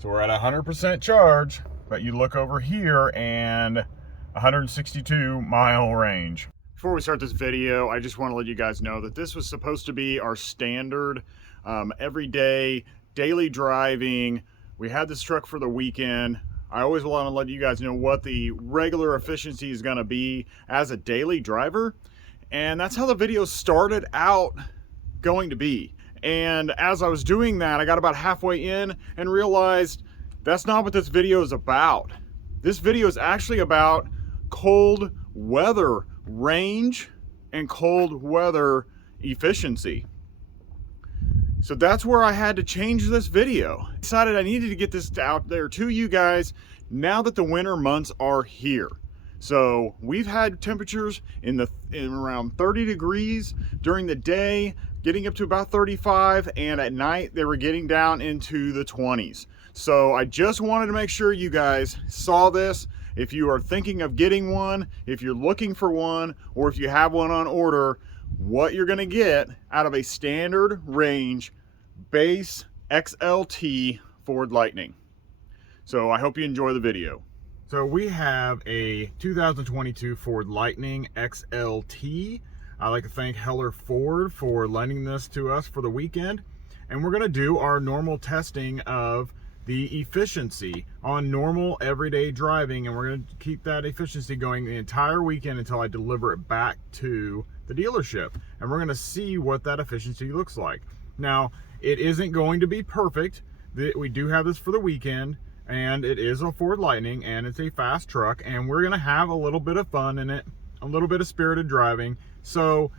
So we're at 100% charge, but you look over here and 162 mile range. Before we start this video, I just want to let you guys know that this was supposed to be our standard everyday daily driving. We had this truck for the weekend. I always want to let you guys know what the regular efficiency is going to be as a daily driver, and that's how the video started out going to be. And as I was doing that, I got about halfway in and realized that's not what this video is about. This video is actually about cold weather range and cold weather efficiency. So that's where I had to change this video. I decided I needed to get this out there to you guys now that the winter months are here. So we've had temperatures in around 30 degrees during the day, getting up to about 35, and at night they were getting down into the 20s. So I just wanted to make sure you guys saw this. If you are thinking of getting one, if you're looking for one, or if you have one on order, what you're gonna get out of a standard range base XLT Ford Lightning. So I hope you enjoy the video. So we have a 2022 Ford Lightning XLT. I'd like to thank Heller Ford for lending this to us for the weekend. And we're gonna do our normal testing of the efficiency on normal everyday driving, and we're gonna keep that efficiency going the entire weekend until I deliver it back to the dealership. And we're gonna see what that efficiency looks like. Now, it isn't going to be perfect. We do have this for the weekend, and it is a Ford Lightning, and it's a fast truck, and we're gonna have a little bit of fun in it, a little bit of spirited driving. So,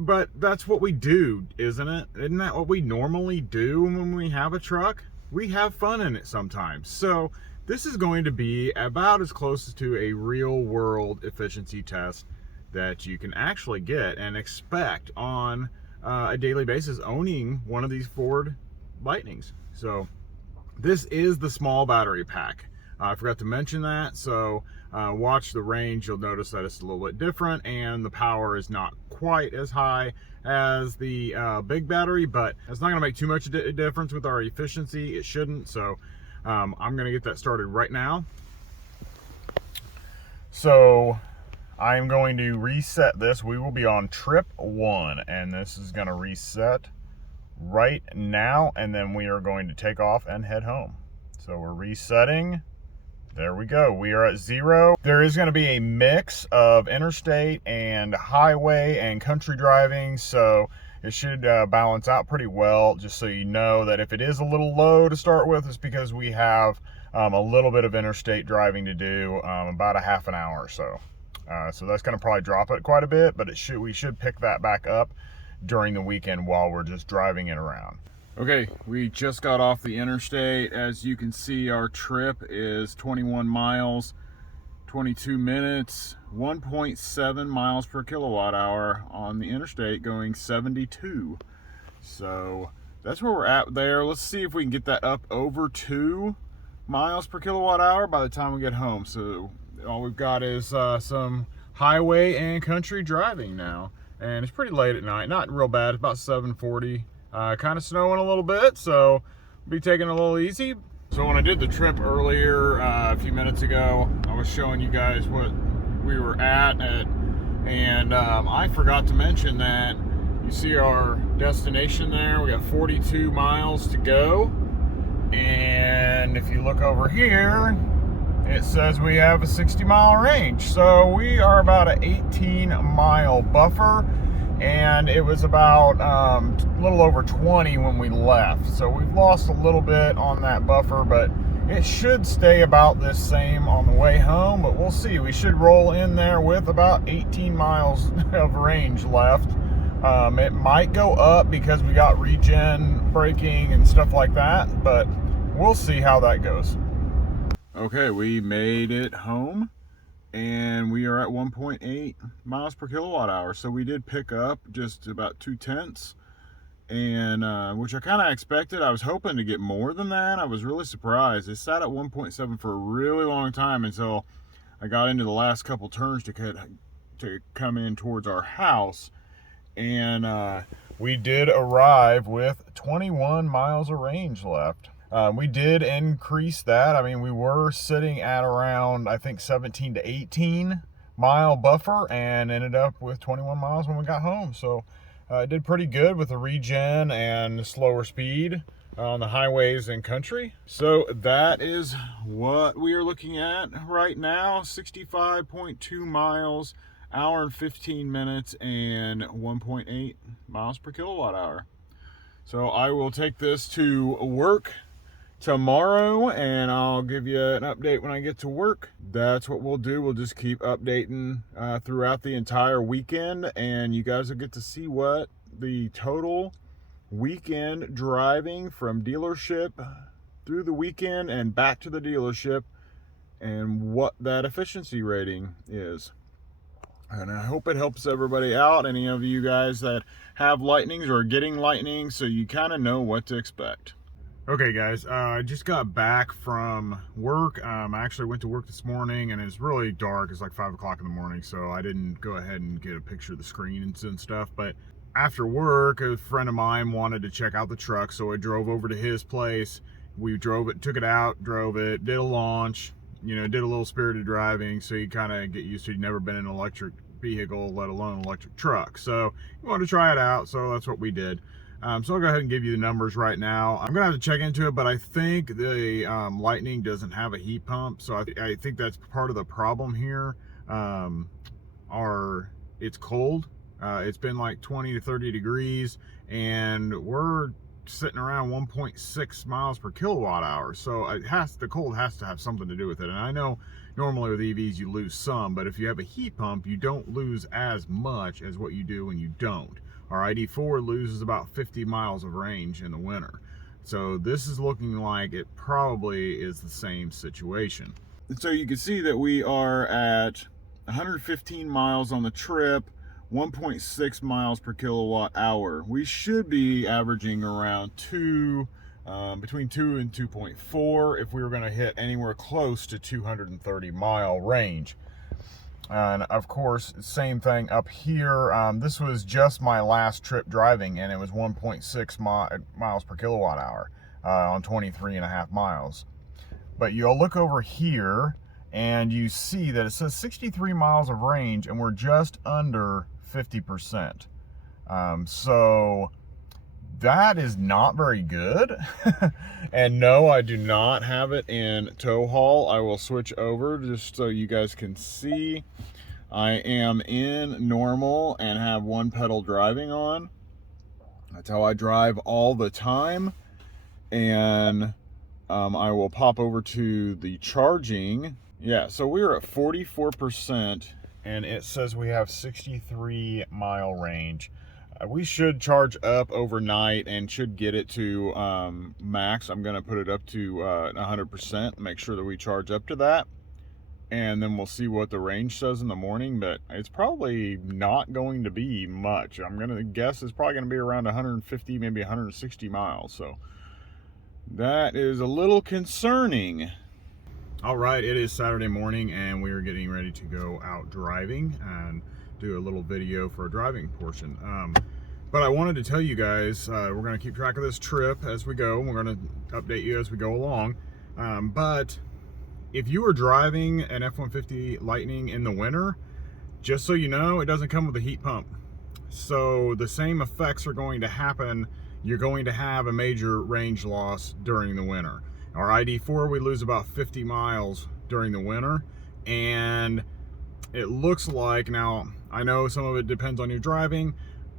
but that's what we do, isn't it? Isn't that what we normally do when we have a truck? We have fun in it sometimes. So this is going to be about as close to a real world efficiency test that you can actually get and expect on a daily basis owning one of these Ford Lightnings. So this is the small battery pack. I forgot to mention that, so watch the range. You'll notice that it's a little bit different, and the power is not quite as high as the big battery, but it's not going to make too much difference with our efficiency. It shouldn't. So I'm going to get that started right now. So I'm going to reset this. We will be on trip 1, and this is going to reset right now, and then we are going to take off and head home. So we're resetting. There we go. We are at 0. There is going to be a mix of interstate and highway and country driving, so it should balance out pretty well. Just so you know that if it is a little low to start with, it's because we have a little bit of interstate driving to do, about a half an hour or so. So that's going to probably drop it quite a bit, but we should pick that back up during the weekend while we're just driving it around. Okay, we just got off the interstate. As you can see, our trip is 21 miles, 22 minutes, 1.7 miles per kilowatt hour on the interstate, going 72. So that's where we're at there. Let's see if we can get that up over 2 miles per kilowatt hour by the time we get home. So all we've got is some highway and country driving now. And it's pretty late at night, not real bad, it's about 7:40. Kind of snowing a little bit, so we'll be taking it a little easy. So when I did the trip earlier, a few minutes ago, I was showing you guys what we were at, and I forgot to mention that you see our destination there. We got 42 miles to go, and if you look over here, it says we have a 60-mile range. So we are about an 18-mile buffer, and it was about a little over 20 when we left. So we've lost a little bit on that buffer, but it should stay about this same on the way home, but we'll see. We should roll in there with about 18 miles of range left. It might go up because we got regen braking and stuff like that, but we'll see how that goes. Okay, we made it home, and we are at 1.8 miles per kilowatt hour. So we did pick up just about 0.2, and which I kind of expected. I was hoping to get more than that. I was really surprised. It sat at 1.7 for a really long time until I got into the last couple turns to come in towards our house, and we did arrive with 21 miles of range left. We did increase that. I mean, we were sitting at around, I think, 17 to 18 mile buffer and ended up with 21 miles when we got home. So it did pretty good with the regen and slower speed on the highways and country. So that is what we are looking at right now. 65.2 miles, hour and 15 minutes, and 1.8 miles per kilowatt hour. So I will take this to work tomorrow and I'll give you an update when I get to work. That's what we'll do. We'll just keep updating throughout the entire weekend, and you guys will get to see what the total weekend driving from dealership through the weekend and back to the dealership, and what that efficiency rating is. And I hope it helps everybody out, any of you guys that have Lightnings or are getting Lightnings, so you kind of know what to expect. Okay guys, I just got back from work. I actually went to work this morning and it's really dark. It's like 5 o'clock in the morning, so I didn't go ahead and get a picture of the screen and stuff. But after work, a friend of mine wanted to check out the truck, so I drove over to his place. We drove it, took it out, drove it, did a launch, you know, did a little spirited driving, so you kind of get used to it. You've never been in an electric vehicle, let alone an electric truck. So you wanted to try it out, so that's what we did. So I'll go ahead and give you the numbers right now. I'm gonna have to check into it, but I think the Lightning doesn't have a heat pump, so I think that's part of the problem here. It's cold. It's been like 20 to 30 degrees, and we're sitting around 1.6 miles per kilowatt hour. So the cold has to have something to do with it. And I know normally with EVs you lose some, but if you have a heat pump, you don't lose as much as what you do when you don't. Our ID4 loses about 50 miles of range in the winter. So this is looking like it probably is the same situation. So you can see that we are at 115 miles on the trip, 1.6 miles per kilowatt hour. We should be averaging around between 2 and 2.4 if we were going to hit anywhere close to 230 mile range. And of course, same thing up here. This was just my last trip driving, and it was 1.6 miles per kilowatt hour on 23.5 miles. But you'll look over here and you see that it says 63 miles of range, and we're just under 50%. So that is not very good. And no, I do not have it in tow haul. I will switch over just so you guys can see. I am in normal and have one pedal driving on. That's how I drive all the time. And I will pop over to the charging. Yeah, so we're at 44%, and it says we have 63 mile range. We should charge up overnight and should get it to max. I'm gonna put it up to 100%, make sure that we charge up to that. And then we'll see what the range says in the morning, but it's probably not going to be much. I'm gonna guess it's probably gonna be around 150, maybe 160 miles. So that is a little concerning. All right, it is Saturday morning and we are getting ready to go out driving and do a little video for a driving portion. But I wanted to tell you guys, we're gonna keep track of this trip as we go. We're gonna update you as we go along. But if you are driving an F-150 Lightning in the winter, just so you know, it doesn't come with a heat pump. So the same effects are going to happen. You're going to have a major range loss during the winter. Our ID4, we lose about 50 miles during the winter, and it looks like, now I know some of it depends on your driving,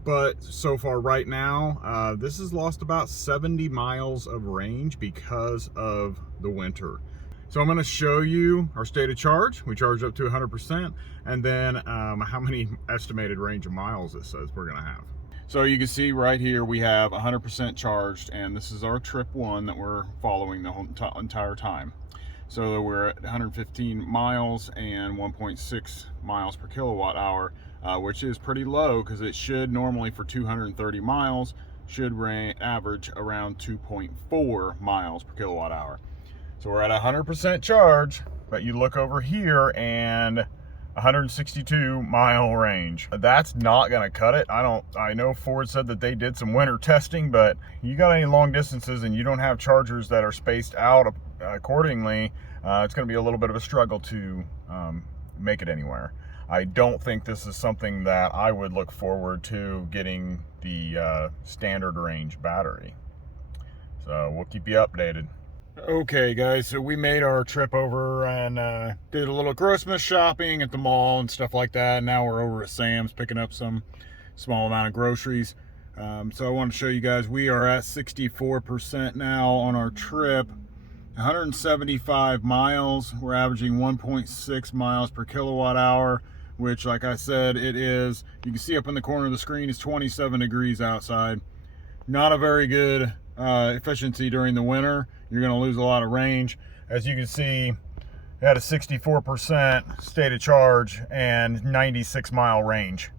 but so far right now, this has lost about 70 miles of range because of the winter. So I'm going to show you our state of charge. We charge up to 100%, and then how many estimated range of miles it says we're going to have. So you can see right here we have 100% charged, and this is our trip one that we're following the whole entire time. So we're at 115 miles and 1.6 miles per kilowatt hour, which is pretty low because it should normally, for 230 miles, should average around 2.4 miles per kilowatt hour. So we're at 100% charge, but you look over here and 162 mile range. That's not gonna cut it. I know Ford said that they did some winter testing, but you got any long distances and you don't have chargers that are spaced out accordingly, it's gonna be a little bit of a struggle to make it anywhere. I don't think this is something that I would look forward to getting the standard range battery. So we'll keep you updated. Okay guys, so we made our trip over and did a little Christmas shopping at the mall and stuff like that. Now we're over at Sam's picking up some small amount of groceries. So I want to show you guys, we are at 64% now on our trip. 175 miles, we're averaging 1.6 miles per kilowatt hour, which, like I said, it is, you can see up in the corner of the screen, it's 27 degrees outside. Not a very good efficiency during the winter. You're going to lose a lot of range. As you can see, it had a 64% state of charge and 96 mile range.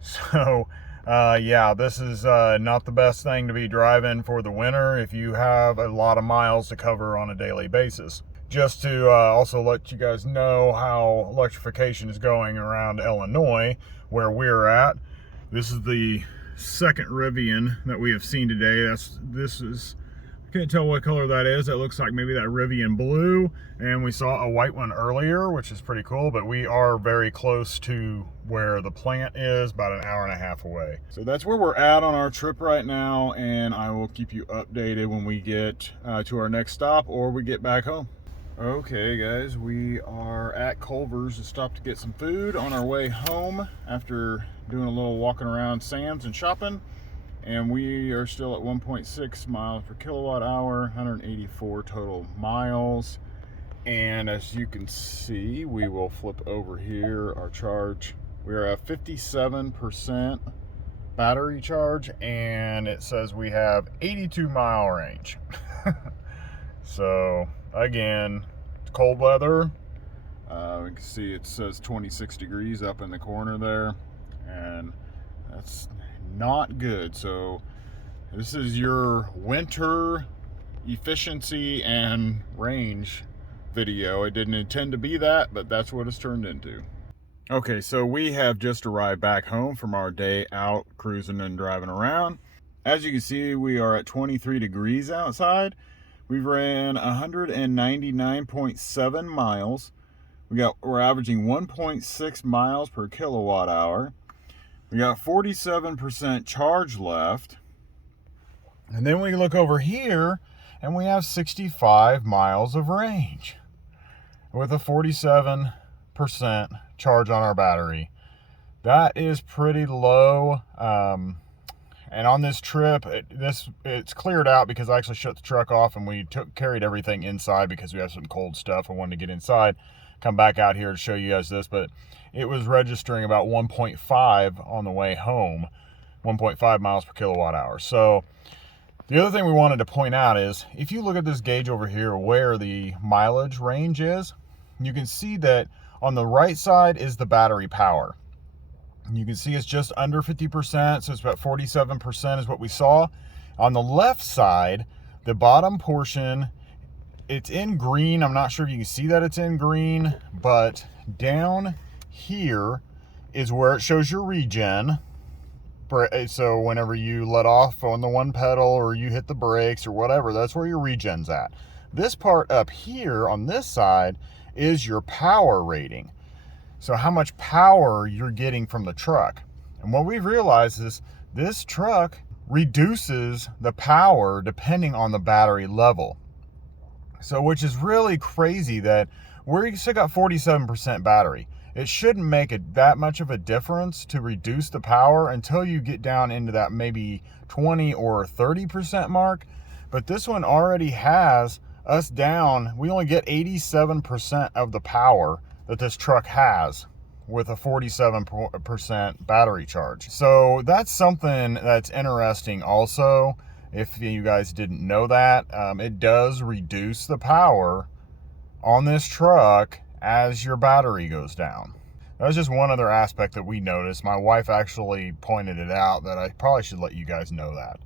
So yeah, this is not the best thing to be driving for the winter if you have a lot of miles to cover on a daily basis. Just to also let you guys know how electrification is going around Illinois, where we're at. This is the second Rivian that we have seen today. This is, I can't tell what color that is. It looks like maybe that Rivian blue, and we saw a white one earlier, which is pretty cool, but we are very close to where the plant is, about an hour and a half away. So that's where we're at on our trip right now, and I will keep you updated when we get to our next stop or we get back home. Okay guys, we are at Culver's to stop to get some food on our way home after doing a little walking around Sam's and shopping. And we are still at 1.6 miles per kilowatt hour, 184 total miles. And as you can see, we will flip over here, our charge. We are at 57% battery charge, and it says we have 82 mile range. So again, it's cold weather. You can see it says 26 degrees up in the corner there, and that's not good. So this is your winter efficiency and range video. It didn't intend to be that, but that's what it's turned into. Okay, so we have just arrived back home from our day out cruising and driving around. As you can see, we are at 23 degrees outside. We've ran 199.7 miles. We're averaging 1.6 miles per kilowatt hour. We got 47% charge left. And then we look over here and we have 65 miles of range with a 47% charge on our battery. That is pretty low. And on this trip, it's cleared out because I actually shut the truck off and we carried everything inside because we have some cold stuff. I wanted to get inside, come back out here to show you guys this, but it was registering about 1.5 on the way home, 1.5 miles per kilowatt hour. So the other thing we wanted to point out is, if you look at this gauge over here where the mileage range is, you can see that on the right side is the battery power. You can see it's just under 50%, so it's about 47% is what we saw. On the left side, the bottom portion, it's in green. I'm not sure if you can see that it's in green, but down here is where it shows your regen. So whenever you let off on the one pedal or you hit the brakes or whatever, that's where your regen's at. This part up here on this side is your power rating. So how much power you're getting from the truck. And what we've realized is this truck reduces the power depending on the battery level. So which is really crazy that we're still got 47% battery. It shouldn't make it that much of a difference to reduce the power until you get down into that maybe 20 or 30% mark. But this one already has us down. We only get 87% of the power that this truck has with a 47% battery charge. So that's something that's interesting also. If you guys didn't know that, it does reduce the power on this truck as your battery goes down. That was just one other aspect that we noticed. My wife actually pointed it out that I probably should let you guys know that.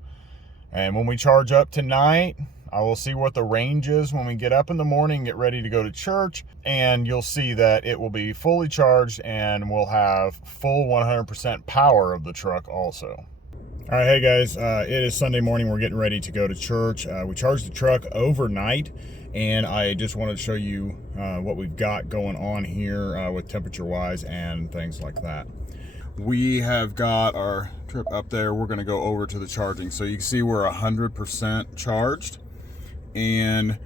And when we charge up tonight, I will see what the range is when we get up in the morning, get ready to go to church, and you'll see that it will be fully charged and we'll have full 100% power of the truck also. All right, hey guys, it is Sunday morning. We're getting ready to go to church. We charged the truck overnight, and I just wanted to show you what we've got going on here with temperature-wise and things like that. We have got our trip up there. We're going to go over to the charging. So you can see we're 100% charged, and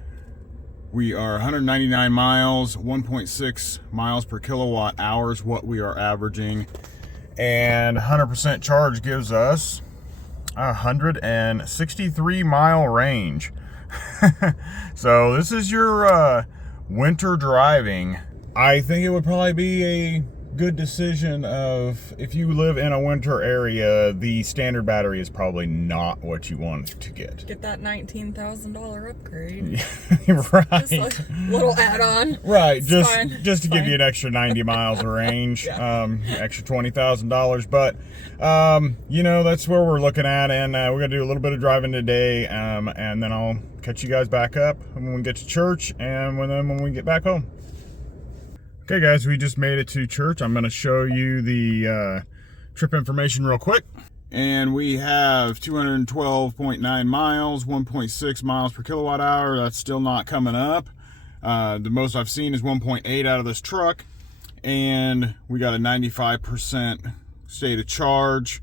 we are 199 miles, 1.6 miles per kilowatt hour is what we are averaging. And 100% charge gives us 163 mile range. So this is your winter driving. I think it would probably be a good decision of, if you live in a winter area, the standard battery is probably not what you want to get. Get that $19,000 upgrade. Right. Just a little add-on. Right, It's just fine. to give you an extra 90 miles of range, Yeah. extra $20,000. But you know, that's where we're looking at, and we're gonna do a little bit of driving today, and then I'll catch you guys back up when we get to church, and when we get back home. Okay guys, we just made it to church. I'm gonna show you the trip information real quick. And we have 212.9 miles, 1.6 miles per kilowatt hour. That's still not coming up. The most I've seen is 1.8 out of this truck. And we got a 95% state of charge.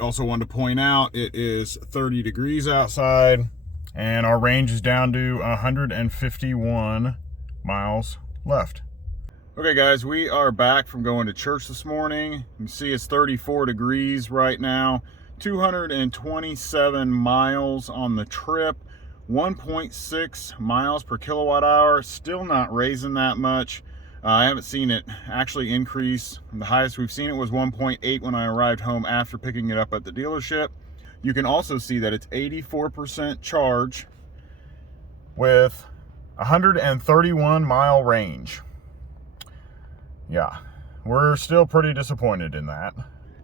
Also wanted to point out, it is 30 degrees outside, and our range is down to 151 miles left. Okay guys, we are back from going to church this morning. You can see it's 34 degrees right now, 227 miles on the trip, 1.6 miles per kilowatt hour, still not raising that much. I haven't seen it actually increase. The highest we've seen it was 1.8 when I arrived home after picking it up at the dealership. You can also see that it's 84% charge with 131 mile range. Yeah, we're still pretty disappointed in that.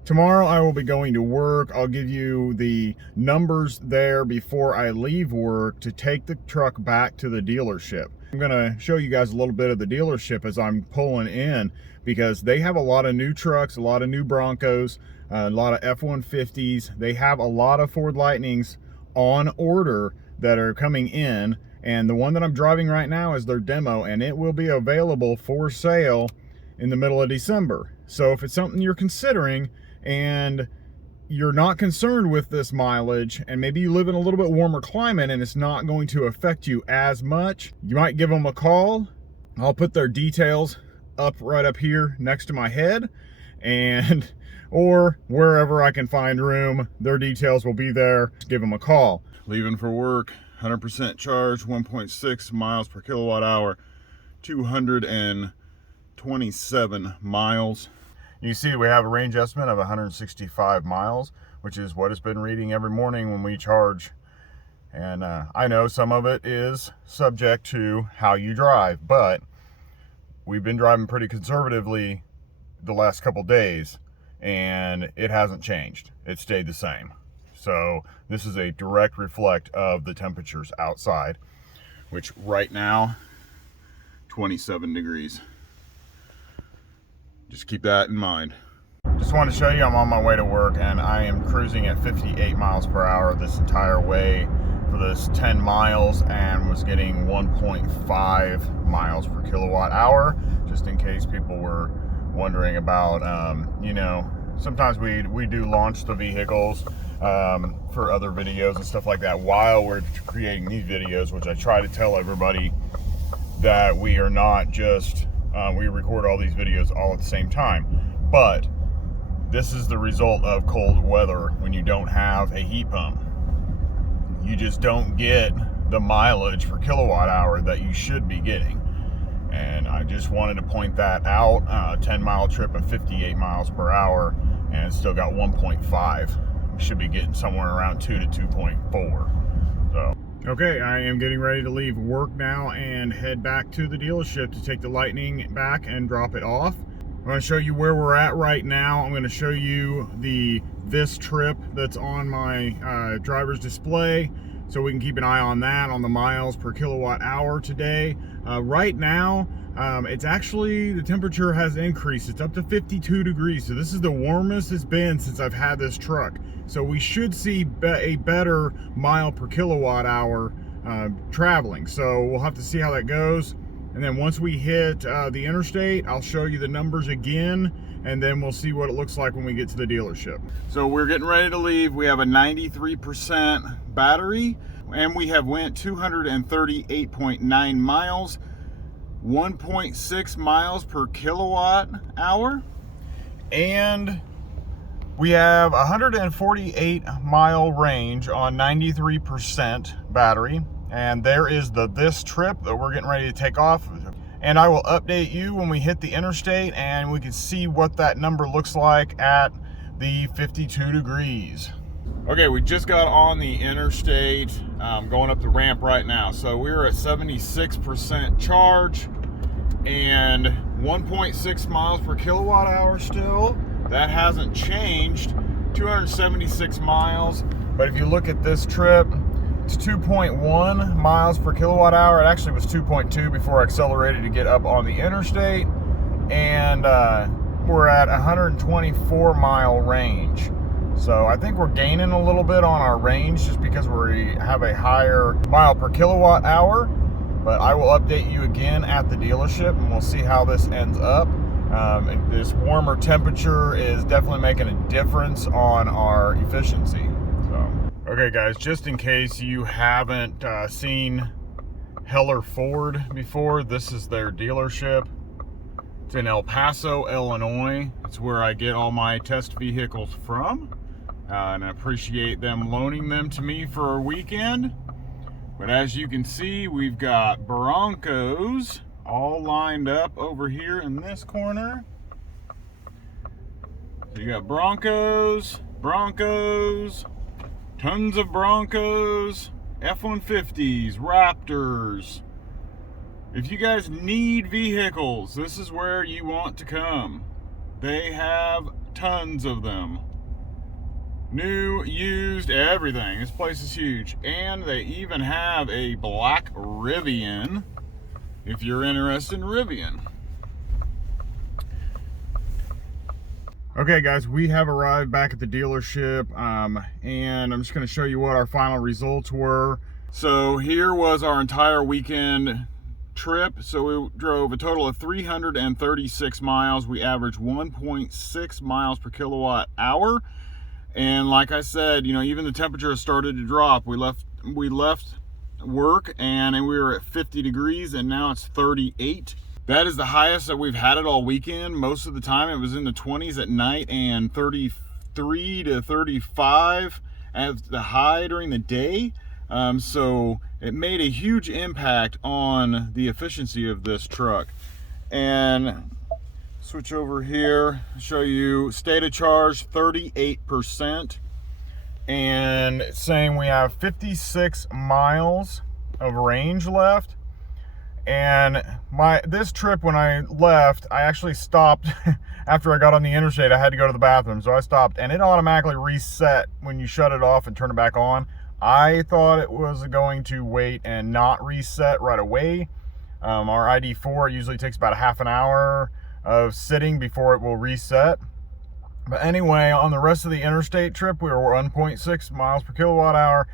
Tomorrow I will be going to work. I'll give you the numbers there before I leave work to take the truck back to the dealership. I'm gonna show you guys a little bit of the dealership as I'm pulling in, because they have a lot of new trucks, a lot of new Broncos, a lot of F-150s. They have a lot of Ford Lightnings on order that are coming in, and the one that I'm driving right now is their demo, and it will be available for sale in the middle of December. So if it's something you're considering and you're not concerned with this mileage, and maybe you live in a little bit warmer climate and it's not going to affect you as much, you might give them a call. I'll put their details up right up here next to my head, and or wherever I can find room, their details will be there. Give them a call. Leaving for work, 100% charge, 1.6 miles per kilowatt hour, 227 miles. You see we have a range estimate of 165 miles, which is what it's been reading every morning when we charge. And I know some of it is subject to how you drive, but we've been driving pretty conservatively the last couple days, and it hasn't changed. It stayed the same. So this is a direct reflect of the temperatures outside, which right now, 27 degrees. Just keep that in mind. Just want to show you I'm on my way to work, and I am cruising at 58 miles per hour this entire way for this 10 miles, and was getting 1.5 miles per kilowatt hour, just in case people were wondering about, you know, sometimes we do launch the vehicles for other videos and stuff like that while we're creating these videos, which I try to tell everybody that we are not just we record all these videos all at the same time. But this is the result of cold weather. When you don't have a heat pump, you just don't get the mileage per kilowatt hour that you should be getting. And I just wanted to point that out. 10-mile trip at 58 miles per hour, and it's still got 1.5. We should be getting somewhere around 2 to 2.4. So okay, I am getting ready to leave work now and head back to the dealership to take the Lightning back and drop it off. I'm going to show you where we're at right now. I'm going to show you this trip that's on my driver's display. so we can keep an eye on that, on the miles per kilowatt hour today. Right now, it's actually, the temperature has increased. It's up to 52 degrees. So this is the warmest it's been since I've had this truck. So we should see a better mile per kilowatt hour traveling. So we'll have to see how that goes. And then once we hit the interstate, I'll show you the numbers again, and then we'll see what it looks like when we get to the dealership. So we're getting ready to leave. We have a 93% battery, and we have went 238.9 miles, 1.6 miles per kilowatt hour, and we have 148 mile range on 93% battery. And there is this trip that we're getting ready to take off. And I will update you when we hit the interstate and we can see what that number looks like at the 52 degrees. Okay, we just got on the interstate, going up the ramp right now. So we're at 76% charge and 1.6 miles per kilowatt hour still. That hasn't changed, 276 miles. But if you look at this trip, it's 2.1 miles per kilowatt hour. It actually was 2.2 before I accelerated to get up on the interstate. And we're at 124 mile range. So I think we're gaining a little bit on our range just because we have a higher mile per kilowatt hour. But I will update you again at the dealership and we'll see how this ends up. This warmer temperature is definitely making a difference on our efficiency. Okay guys, just in case you haven't seen Heller Ford before, this is their dealership. It's in El Paso, Illinois. It's where I get all my test vehicles from. And I appreciate them loaning them to me for a weekend. But as you can see, we've got Broncos all lined up over here in this corner. So you got Broncos, tons of Broncos, F-150s, Raptors. If you guys need vehicles, this is where you want to come. They have tons of them. New, used, everything. This place is huge. And they even have a black Rivian, if you're interested in Rivian. Okay guys, we have arrived back at the dealership, and I'm just going to show you what our final results were. So here was our entire weekend trip. So we drove a total of 336 miles. We averaged 1.6 miles per kilowatt hour. And like I said, you know, even the temperature started to drop. We left work and we were at 50 degrees and now it's 38. That is the highest that we've had it all weekend. Most of the time it was in the 20s at night and 33 to 35 at the high during the day. So it made a huge impact on the efficiency of this truck. And switch over here, show you state of charge 38%. And it's saying we have 56 miles of range left. And this trip, when I left, I actually stopped after I got on the interstate. I had to go to the bathroom, so I stopped, and it automatically reset when you shut it off and turn it back on. I thought it was going to wait and not reset right away. Our ID4 usually takes about a half an hour of sitting before it will reset. But anyway, on the rest of the interstate trip, we were 1.6 miles per kilowatt hour.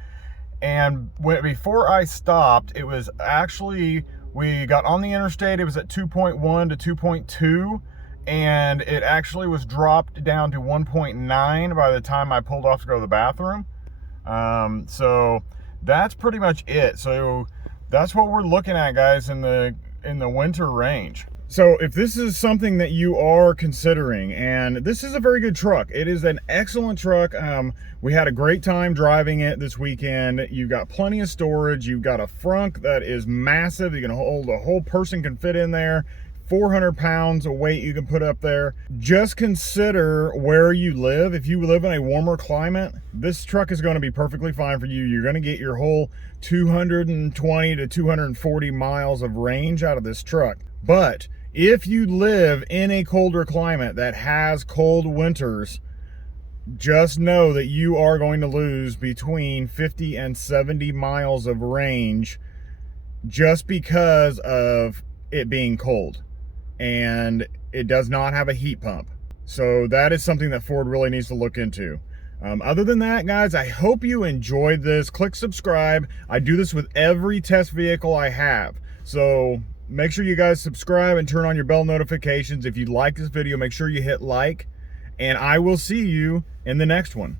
And before I stopped, it was actually, we got on the interstate, it was at 2.1 to 2.2, and it actually was dropped down to 1.9 by the time I pulled off to go to the bathroom. So that's pretty much it. So that's what we're looking at, guys, in the winter range. So if this is something that you are considering, and this is a very good truck, it is an excellent truck. We had a great time driving it this weekend. You've got plenty of storage. You've got a frunk that is massive. You can hold, a whole person can fit in there. 400 pounds of weight you can put up there. Just consider where you live. If you live in a warmer climate, this truck is going to be perfectly fine for you. You're going to get your whole 220 to 240 miles of range out of this truck. But if you live in a colder climate that has cold winters, just know that you are going to lose between 50 and 70 miles of range just because of it being cold, and it does not have a heat pump. So that is something that Ford really needs to look into. Other than that, guys, I hope you enjoyed this. Click subscribe. I do this with every test vehicle I have. So make sure you guys subscribe and turn on your bell notifications. If you like this video, make sure you hit like, and I will see you in the next one.